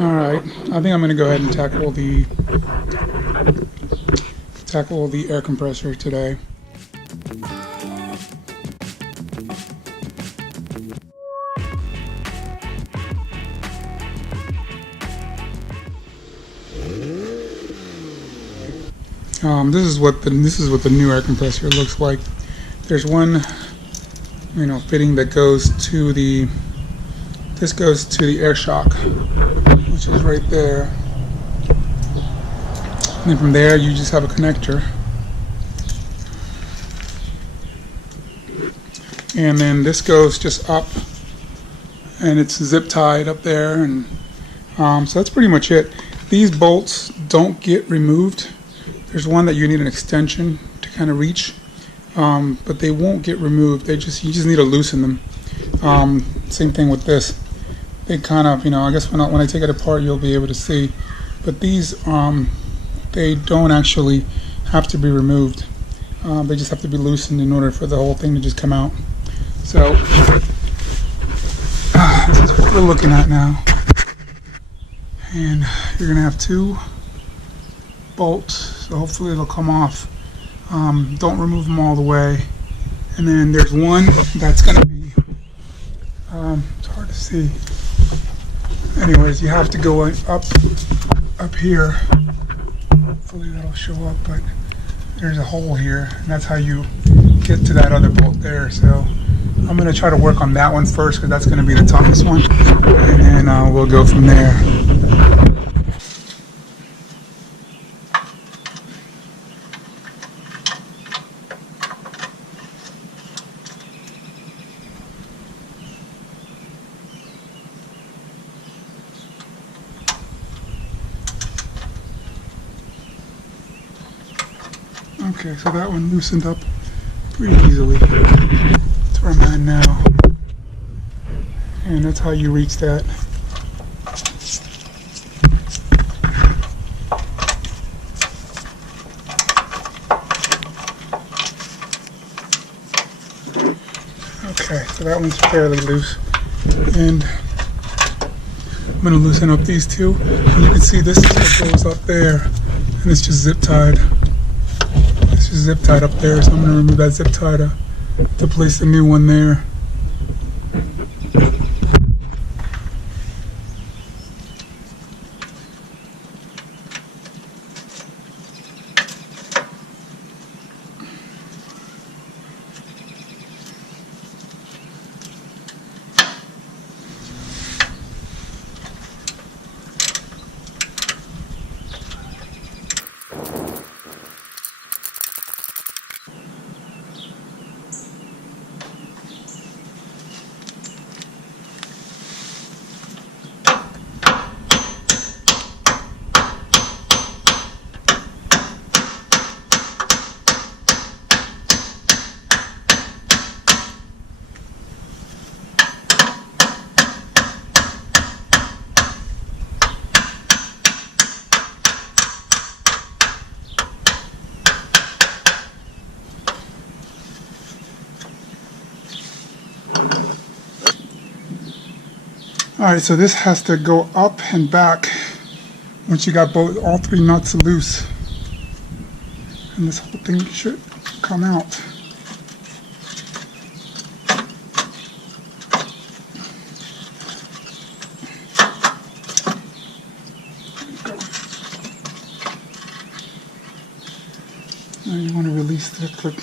Alright, I think I'm going to go ahead and tackle the air compressor today. This is what the new air compressor looks like. There's one, fitting that goes to the. This goes to the air shock, which is right there. And then from there, you just have a connector. And then this goes just up, and it's zip tied up there, and so that's pretty much it. These bolts don't get removed. There's one that you need an extension to kind of reach, but they won't get removed. You just need to loosen them. Same thing with this. They kind of, I guess when I take it apart, you'll be able to see. But these, they don't actually have to be removed. They just have to be loosened in order for the whole thing to just come out. So this is what we're looking at now. And you're gonna have two bolts, so hopefully it'll come off. Don't remove them all the way. And then there's one that's gonna be, it's hard to see. Anyways, you have to go up here. Hopefully that'll show up, but there's a hole here, and that's how you get to that other bolt there. So I'm going to try to work on that one first, because that's going to be the toughest one, and then we'll go from there. Okay, so that one loosened up pretty easily. That's where I'm at now. And that's how you reach that. Okay, so that one's fairly loose. And I'm going to loosen up these two. And you can see this is what goes up there. And it's just zip tied. Zip tied up there, so I'm going to remove that zip tie to place the new one there. Alright, so this has to go up and back once you got all three nuts loose. And this whole thing should come out. Now you want to release the clip.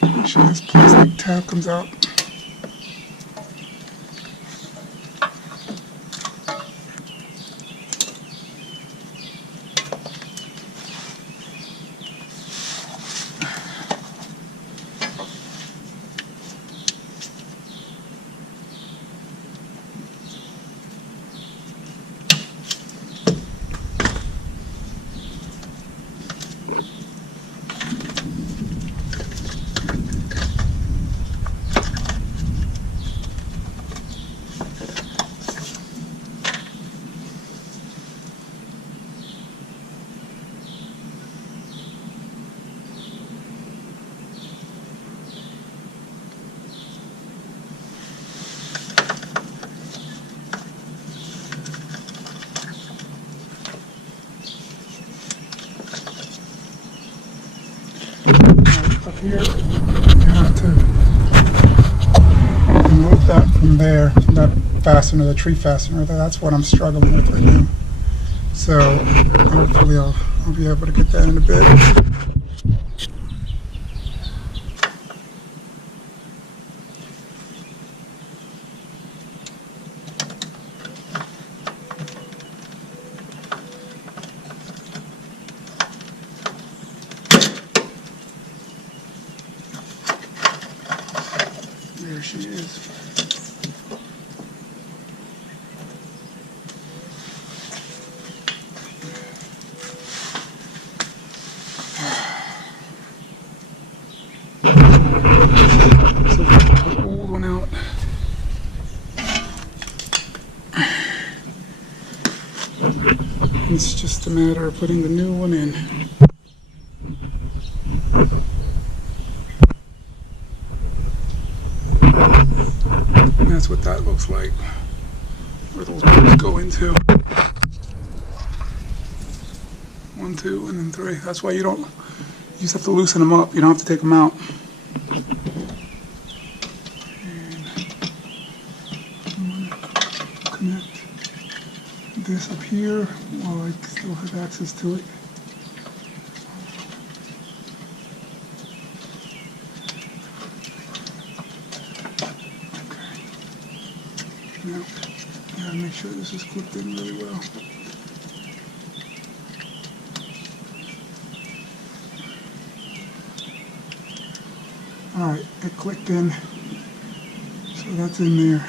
Make sure this plastic tab comes out. here, you have to remove that from there, that fastener, the tree fastener. That's what I'm struggling with right now. So hopefully I'll be able to get that in a bit. There she is. So put the old one out. It's just a matter of putting the new one in. And that's what that looks like, where those bolts go into. 1, 2, and then 3. That's why you just have to loosen them up. You don't have to take them out. And I'm gonna connect this up here while I still have access to it. Now, gotta make sure this is clipped in really well. Alright, it clicked in, so that's in there.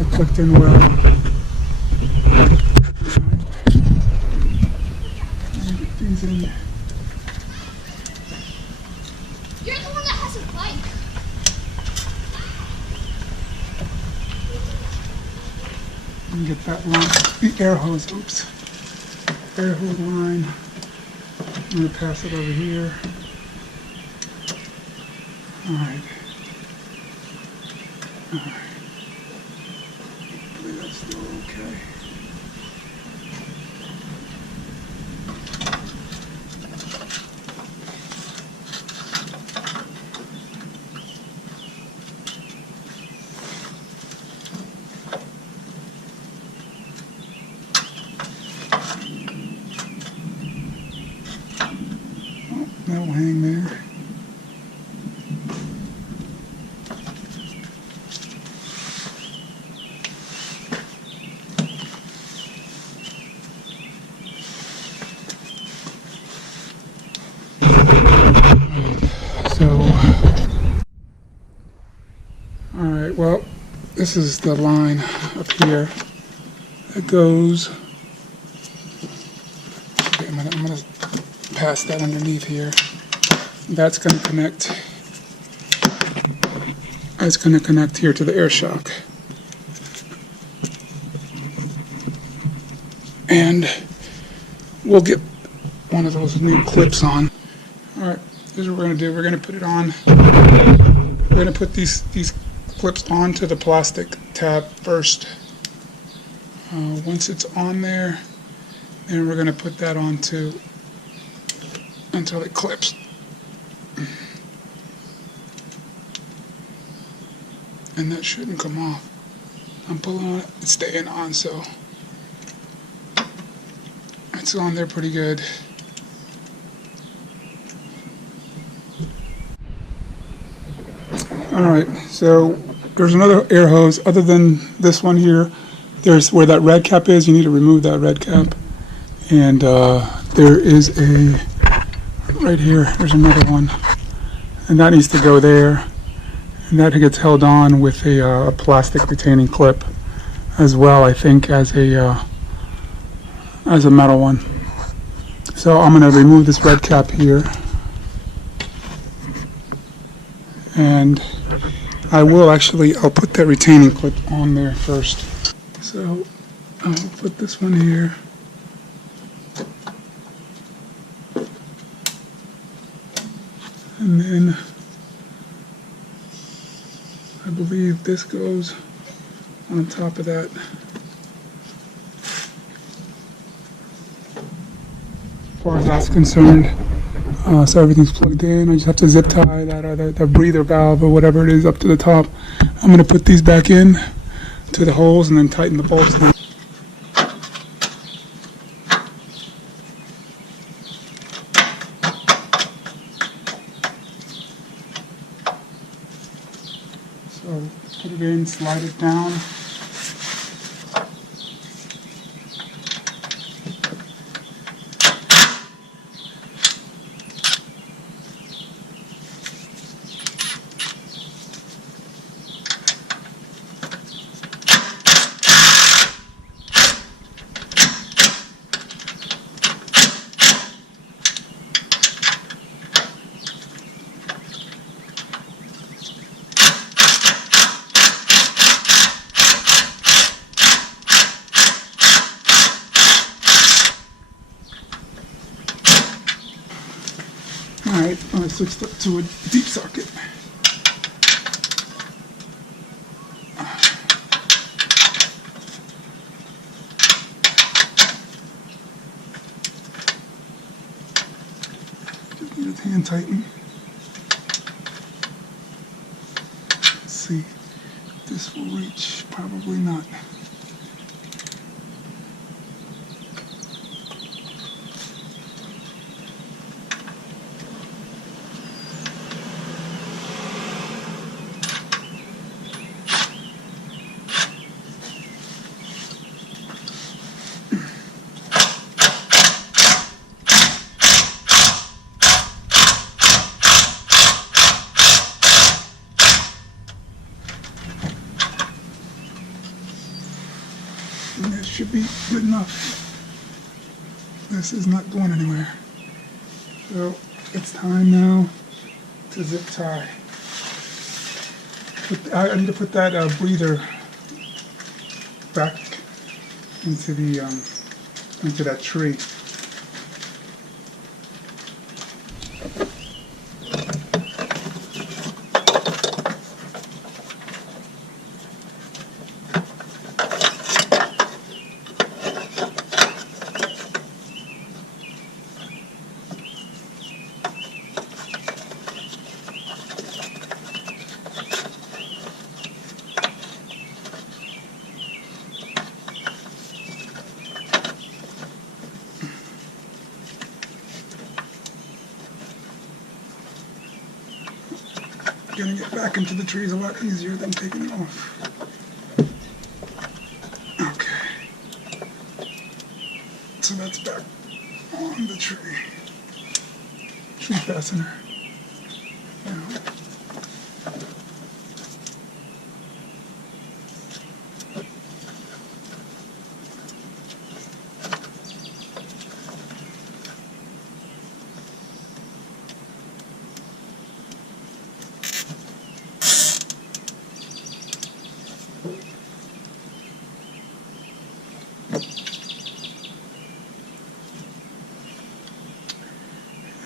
It clicked in well. Alright. Get these in. You're the one that has a bike. And get that line, the air hose, oops. Air hose line. I'm going to pass it over here. Alright. Alright. Hopefully that's still okay. That'll hang there. So, alright, well, this is the line up here that goes. Okay, I'm gonna pass that underneath here. That's going to connect. That's going to connect here to the air shock. And we'll get one of those new clips on. Alright, here's what we're going to do. We're going to put it on. We're going to put these clips onto the plastic tab first. Once it's on there, then we're going to put that onto until it clips. And that shouldn't come off. I'm pulling on it, it's staying on, so it's on there pretty good. Alright, so there's another air hose other than this one here. There's where that red cap is, you need to remove that red cap. And there is a right here, there's another one, and that needs to go there, and that gets held on with a plastic retaining clip as well, I think, as a metal one. So I'm going to remove this red cap here, and I'll put that retaining clip on there first. So I'll put this one here. And then I believe this goes on top of that. As far as that's concerned, So everything's plugged in. I just have to zip tie that breather valve or whatever it is up to the top. I'm going to put these back in to the holes and then tighten the bolts down. So put it in, slide it down. Alright, I switched up to a deep socket. Just need to hand tighten. Let's see if this will reach. Probably not. And that should be good enough. This is not going anywhere. So it's time now to zip tie. I need to put that breather back into that tree. Getting it back into the tree is a lot easier than taking it off. Okay. So that's back on the tree. Tree fastener. Now,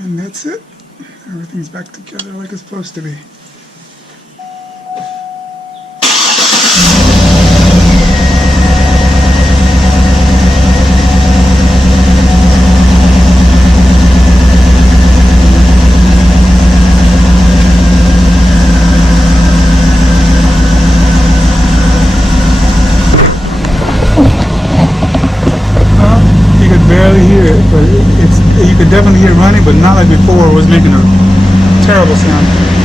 and that's it. Everything's back together like it's supposed to be. You could barely hear it, but you could definitely hear it running, but not like before. It was making a terrible sound.